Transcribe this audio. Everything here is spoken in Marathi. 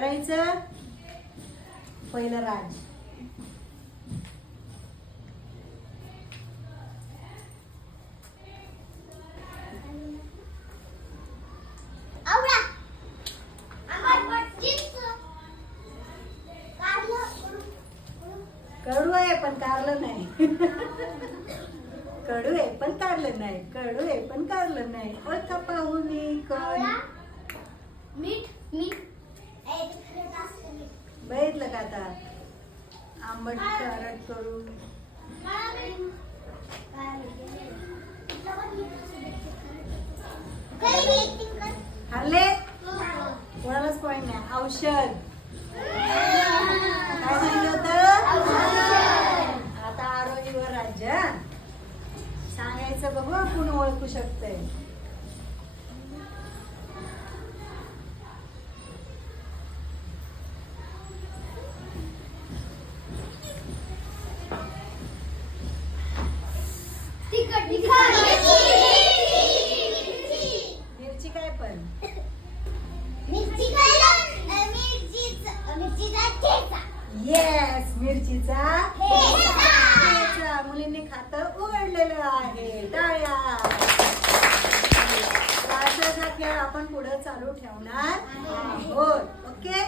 करायचं? पहिलं राज. कडू आहे पण कारलं नाही. कडू आहे पण कारलं नाही. कडू आहे पण कारलं नाही. ओळखा पाहू बघितलं का आता? आंबट खारट करू. काळा कोणालाच पॉईंट नाही. औषध. काय सांगितलं होतं? आता आरोग्यवर राज्य. सांगायचं बघू कोण ओळखू शकतंय. मिरची काय पण? येस मिरचीचा ठेचा. मुलींनी खातं उघडलेलं आहे. टाळ्या. तर हा खेळ आपण पुढे चालू ठेवणार आहोत. ओके